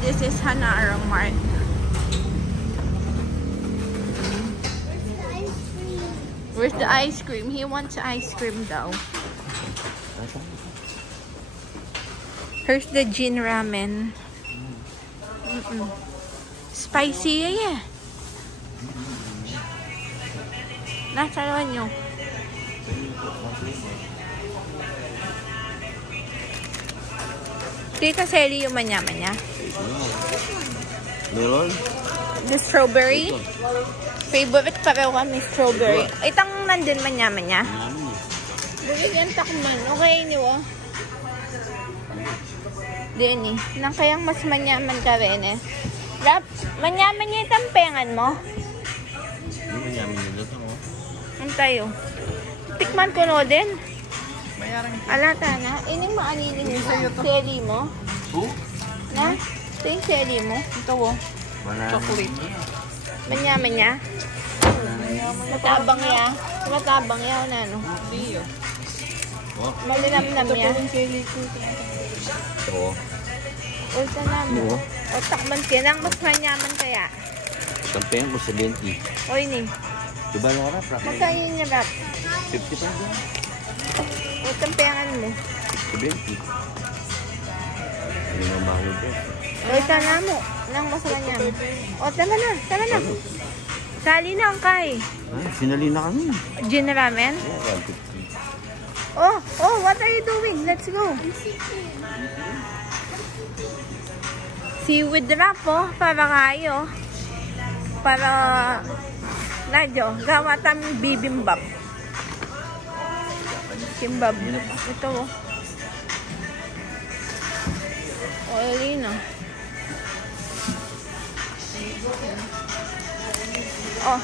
this is Hanara Mart. Where's the ice cream? He wants ice cream though. Here's the Jin ramen. Spicy yeah. Nasa lawan nyo. Tita Selly yung manya-manya. Melon? The strawberry? Favorite pa rin kami, strawberry. Itang nandun manya-manya. Bugig ang takman. Okay, ni wo? Dini. Nang kayang mas manyaman ka rin eh. Rap, manyaman niya itang pengan mo? Hindi manyaman nyo dito mo. Ang tayo. Tikman ko no din. Alata na. Ining maaninin yung seli mo. Na? Ito yung seli mo. Ito wo. Chocolate. Manyaman niya. Matabang niya. Matabang niya o na ano? Malinam-nam niya. Oo. O sana mo. O takman siya. Nang mas manyaman kaya. Sampeng mo 70. O ini. Diba yung rap? Magkano yung rap? 50 pa dyan. O tampengan mo. 70. Hindi nga mahal po. O sana mo. Nang mas manyaman. O tama na. Tama na. Sali na ang kay. Sinali na kami. Gin ramen? Yeah, Oh, what are you doing? Let's go. Seaweod wrap, oh. Para kayo. Para, Nadyo, gawa tamang bibimbap. Kimbab. Ito, oh. Oily na. Oh.